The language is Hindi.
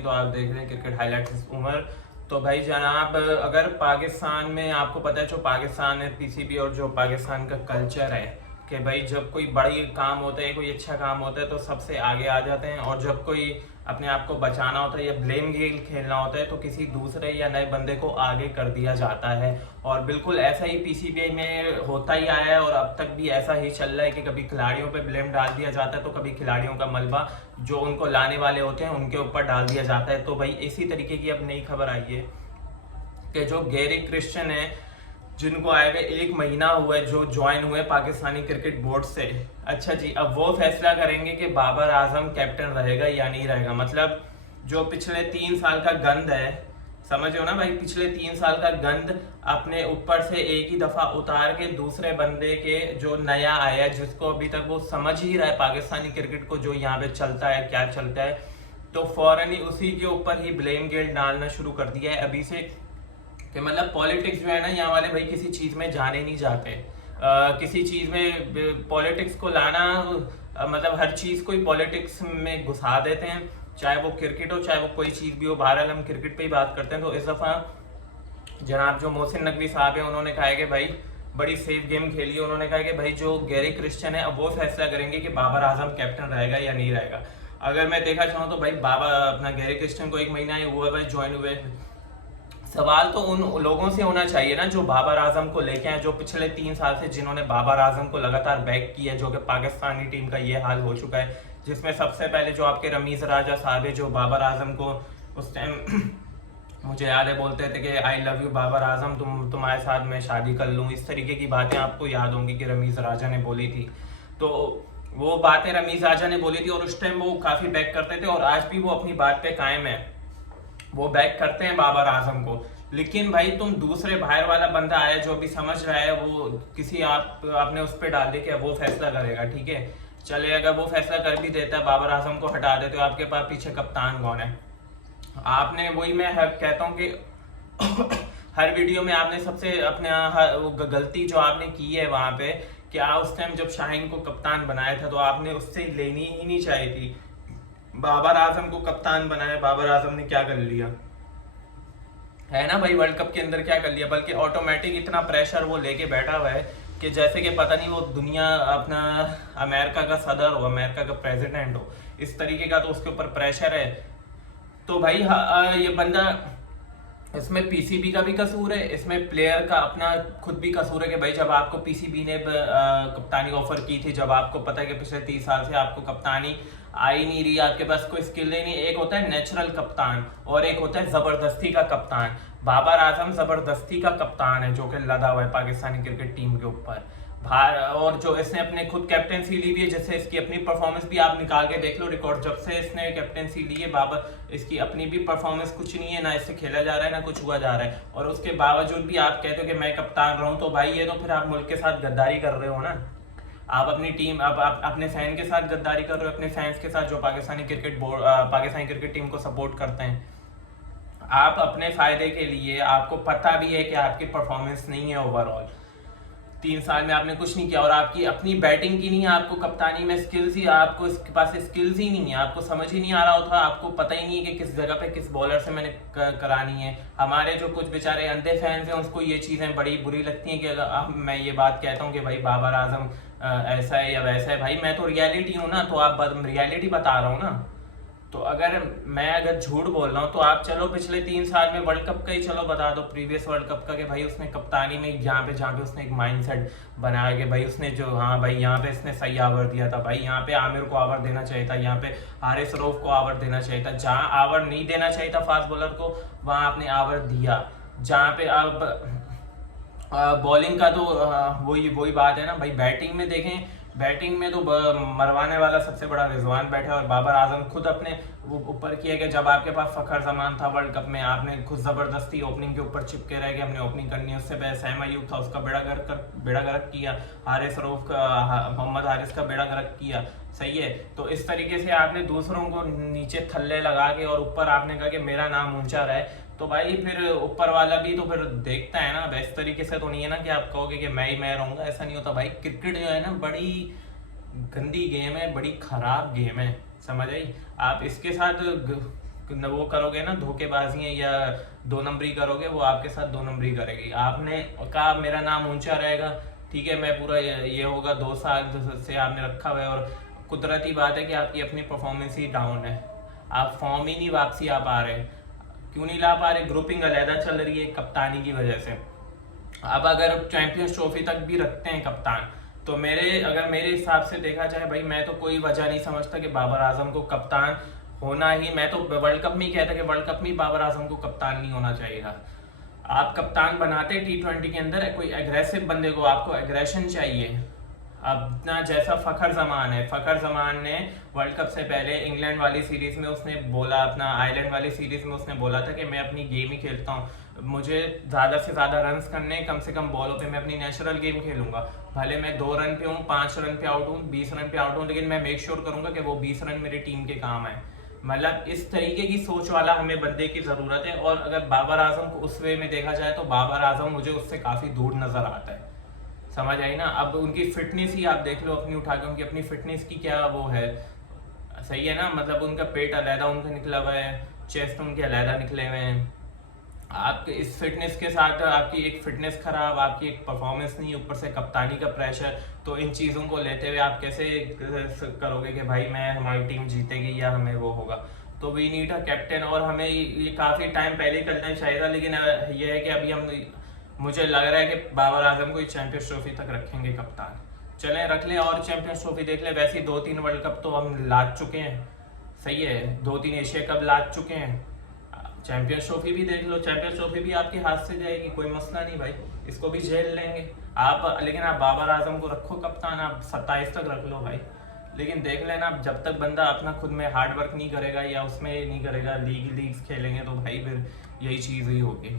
तो आप देख रहे हैं क्रिकेट हाईलाइट्स उमर। तो भाई जनाब, अगर पाकिस्तान में आपको पता है जो पाकिस्तान है पीसीबी और जो पाकिस्तान का कल्चर है कि भाई जब कोई बड़ी काम होता है, कोई अच्छा काम होता है तो सबसे आगे आ जाते हैं, और जब कोई अपने आप को बचाना होता है या ब्लेम गेम खेलना होता है तो किसी दूसरे या नए बंदे को आगे कर दिया जाता है। और बिल्कुल ऐसा ही पीसीबी में होता ही आया है और अब तक भी ऐसा ही चल रहा है कि कभी खिलाड़ियों पे ब्लेम डाल दिया जाता है तो कभी खिलाड़ियों का मलबा जो उनको लाने वाले होते हैं उनके ऊपर डाल दिया जाता है। तो भाई इसी तरीके की अब नई खबर आई है कि जो गैरी क्रिश्चियन है, जिनको आए हुए 1 महीना हुआ है, जो ज्वाइन हुए पाकिस्तानी क्रिकेट बोर्ड से। अच्छा जी, अब वो फैसला करेंगे कि बाबर आजम कैप्टन रहेगा या नहीं रहेगा। मतलब जो पिछले 3 साल का गंद है, समझ हो ना भाई, पिछले 3 साल का गंद अपने ऊपर से एक ही दफा उतार के दूसरे बंदे के जो नया आया है, जिसको अभी तक वो समझ ही रहा है पाकिस्तानी क्रिकेट को, जो यहाँ पे चलता है क्या चलता है, तो फौरन ही उसी के ऊपर ही ब्लेम गेम डालना शुरू कर दिया है अभी से। कि मतलब पॉलिटिक्स जो है ना, यहाँ वाले भाई किसी चीज में जाने नहीं जाते। किसी चीज में पॉलिटिक्स को लाना, मतलब हर चीज को ही पॉलिटिक्स में घुसा देते हैं, चाहे वो क्रिकेट हो चाहे वो कोई चीज भी हो। बहरहाल हम क्रिकेट पे ही बात करते हैं। तो इस दफा जनाब जो मोहसिन नकवी साहब है, उन्होंने कहा है कि भाई बड़ी सेफ गेम खेली। उन्होंने कहा कि भाई जो गैरी क्रिश्चियन है अब वो फैसला करेंगे कि बाबर आजम कैप्टन रहेगा या नहीं रहेगा। अगर मैं देखा चाहूँ तो भाई बाबा अपना गैरी क्रिश्चियन को 1 महीना ही हुआ है भाई ज्वाइन हुए। सवाल तो उन लोगों से होना चाहिए ना जो बाबर आजम को लेके आए, जो पिछले 3 साल से जिन्होंने बाबर आजम को लगातार बैक किया है, जो कि पाकिस्तानी टीम का ये हाल हो चुका है। जिसमें सबसे पहले जो आपके रमीज राजा साहब है, जो बाबर आजम को उस टाइम मुझे याद है बोलते थे कि I love you Babar Azam, तुम्हारे साथ मैं शादी कर लूँ, इस तरीके की बातें आपको याद होंगी कि रमीज राजा ने बोली थी। तो वो बातें रमीज राजा ने बोली थी और उस टाइम वो काफी बैक करते थे, और आज भी वो अपनी बात पे कायम है, वो बैक करते हैं बाबर आजम को। लेकिन भाई तुम दूसरे बाहर वाला बंदा आया जो अभी समझ रहा है, वो किसी आपने उस पर डाल दे कि वो फैसला करेगा, ठीक है चले, अगर वो फैसला कर भी देता है, बाबर आजम को हटा देते हो, आपके पास पीछे कप्तान कौन है? आपने वही मैं कहता हूँ कि हर वीडियो में आपने सबसे अपने वो गलती जो आपने की है वहां पे, क्या उस टाइम जब शाहीन को कप्तान बनाया था तो आपने उससे लेनी ही नहीं चाहिए थी। बाबर आजम को कप्तान बनाया, बाबर आजम ने क्या कर लिया है ना भाई, वर्ल्ड कप के अंदर क्या कर लिया, बल्कि ऑटोमेटिक इतना प्रेशर वो लेके बैठा हुआ है कि जैसे कि पता नहीं वो दुनिया अपना अमेरिका का सदर हो, अमेरिका का प्रेसिडेंट हो, इस तरीके का तो उसके ऊपर प्रेशर है। तो भाई ये बंदा, इसमें पीसीबी का भी कसूर है, इसमें प्लेयर का अपना खुद भी कसूर है कि भाई जब आपको पीसीबी ने कप्तानी ऑफर की थी, जब आपको पता है कि पिछले 30 साल से आपको कप्तानी आई नहीं रही, आपके पास कोई स्किल ही नहीं, एक होता है नेचुरल कप्तान और एक होता है जबरदस्ती का कप्तान। बाबर आजम जबरदस्ती का कप्तान है जो कि लदा हुआ है पाकिस्तानी क्रिकेट टीम के ऊपर। और जो इसने अपने खुद कैप्टेंसी ली हुई है, जैसे इसकी अपनी परफॉर्मेंस भी आप निकाल के देख लो रिकॉर्ड, जब से इसने कैप्टेंसी ली है बाबर, इसकी अपनी भी परफॉर्मेंस कुछ नहीं है, ना इससे खेला जा रहा है ना कुछ हुआ जा रहा है, और उसके बावजूद भी आप कहते हो कि मैं कप्तान रहूं। तो भाई ये तो फिर आप मुल्क के साथ गद्दारी कर रहे हो ना, आप अपनी टीम, आप अपने फैन के साथ गद्दारी कर रहे हो, अपने फैंस के साथ जो Pakistani cricket board Pakistani cricket team को सपोर्ट करते हैं। आप अपने फायदे के लिए, आपको पता भी है कि आपकी परफॉर्मेंस नहीं है ओवरऑल, 3 साल में आपने कुछ नहीं किया, और आपकी अपनी बैटिंग की नहीं है, आपको कप्तानी में स्किल्स ही, आपको इसके पास स्किल्स ही नहीं है, आपको समझ ही नहीं आ रहा होता, आपको पता ही नहीं है कि किस जगह पे किस बॉलर से मैंने करानी है। हमारे जो कुछ बेचारे अंधे फैंस हैं उसको ये चीजें बड़ी बुरी लगती हैं कि अगर मैं ये बात कहता हूँ कि भाई बाबर आजम ऐसा है या वैसा है, भाई मैं तो रियलिटी हूँ ना, तो आप रियलिटी बता रहा हूँ ना। तो अगर झूठ बोल रहा हूँ तो आप चलो पिछले 3 साल में वर्ल्ड कप का ही चलो बता दो, प्रीवियस वर्ल्ड कप का, कि भाई उसने कप्तानी में जहाँ पे उसने एक माइंडसेट बनाया कि भाई उसने जो, हाँ भाई यहाँ पे इसने सही आवर दिया था, भाई यहाँ पे आमिर को आवर देना चाहिए था, यहाँ पे हारिस रऊफ को आवर देना चाहिए था, जहाँ आवर नहीं देना चाहिए था फास्ट बॉलर को वहां आपने आवर दिया। जहाँ पे आप बॉलिंग का तो वही बात है ना भाई। बैटिंग में देखें, बैटिंग में तो मरवाने वाला सबसे बड़ा रिजवान बैठा है, और बाबर आजम खुद अपने ऊपर किया कि जब आपके पास फखर जमान था वर्ल्ड कप में, आपने खुद जबरदस्ती ओपनिंग के ऊपर चिपके रह गए, हमने ओपनिंग करनी है। उससे पहले सहम अयूब था, उसका बेड़ा गर्क किया, हारिस रऊफ का, मोहम्मद हारिस का बेड़ा गर्क किया, सही है। तो इस तरीके से आपने दूसरों को नीचे थल्ले लगा के और ऊपर आपने कहा कि मेरा नाम ऊंचा रहे, तो भाई फिर ऊपर वाला भी तो फिर देखता है ना। इस तरीके से तो नहीं है ना कि आप कहोगे कि मैं ही मैं रहूंगा, ऐसा नहीं होता भाई। क्रिकेट जो है ना बड़ी गंदी गेम है, बड़ी खराब गेम है, समझ आई। आप इसके साथ वो करोगे ना धोखेबाजियां या 2 नंबरी करोगे, वो आपके साथ 2 नंबरी करेगी। आपने कहा मेरा नाम ऊंचा रहेगा, ठीक है, मैं पूरा ये होगा, 2 साल से आपने रखा हुआ है और कुदरती बात है कि आपकी अपनी परफॉर्मेंस ही डाउन है, आप फॉर्म ही नहीं वापसी आ पा रहे। क्यों नहीं ला पा रहे? ग्रुपिंग अलहदा चल रही है कप्तानी की वजह से। अब अगर चैंपियंस ट्रॉफी तक भी रखते हैं कप्तान, तो अगर मेरे हिसाब से देखा जाए भाई, मैं तो कोई वजह नहीं समझता कि बाबर आजम को कप्तान होना ही, मैं तो वर्ल्ड कप में ही कहता कि वर्ल्ड कप में बाबर आजम को कप्तान नहीं होना चाहिए था। आप कप्तान बनाते T20 के अंदर कोई एग्रेसिव बंदे को, आपको एग्रेशन चाहिए। अब ना जैसा फखर जमान है, फखर जमान ने वर्ल्ड कप से पहले इंग्लैंड वाली सीरीज में उसने बोला, अपना आयरलैंड वाली सीरीज में उसने बोला था कि मैं अपनी गेम ही खेलता हूँ, मुझे ज़्यादा से ज़्यादा रन्स करने, कम से कम बॉलों पे मैं अपनी नेचुरल गेम खेलूंगा, भले मैं 2 रन पे हूँ, 5 रन पे आउट हूँ, 20 रन पे आउट हूँ, लेकिन मैं मेक श्योर करूंगा कि वो 20 रन मेरी टीम के काम आए। मतलब इस तरीके की सोच वाला हमें बंदे की ज़रूरत है। और अगर बाबर आजम को उस वे में देखा जाए तो बाबर आजम मुझे उससे काफ़ी दूर नज़र आता है, समझ आई ना। अब उनकी फिटनेस ही आप देख लो अपनी उठा के, उनकी अपनी फिटनेस की क्या वो है, सही है ना, मतलब उनका पेट अलहदा उनका निकला हुआ है, चेस्ट उनके अलहदा निकले हुए हैं। आपके इस फिटनेस के साथ आपकी एक फिटनेस खराब, आपकी एक परफॉर्मेंस नहीं, ऊपर से कप्तानी का प्रेशर, तो इन चीज़ों को लेते हुए आप कैसे करोगे कि भाई मैं, हमारी टीम जीतेगी या हमें वो होगा। तो वी नीड अ कैप्टन, और हमें ये काफ़ी टाइम पहले करना चाहिए था, लेकिन ये है कि अभी हम, मुझे लग रहा है कि बाबर आजम को चैंपियंस ट्रॉफी तक रखेंगे कप्तान। चलें रख लें और चैंपियंस ट्रॉफी देख लें। वैसे ही 2-3 वर्ल्ड कप तो हम लाद चुके हैं, सही है, 2-3 एशिया कप लाद चुके हैं, चैंपियंस ट्रॉफी भी देख लो, चैंपियंस ट्रॉफी भी आपके हाथ से जाएगी, कोई मसला नहीं भाई, इसको भी झेल लेंगे आप। लेकिन आप बाबर आजम को रखो कप्तान, आप 27 तक रख लो भाई, लेकिन देख लेना जब तक बंदा अपना खुद में हार्ड वर्क नहीं करेगा या उसमें नहीं करेगा, लीग्स खेलेंगे तो भाई फिर यही चीज़ ही होगी।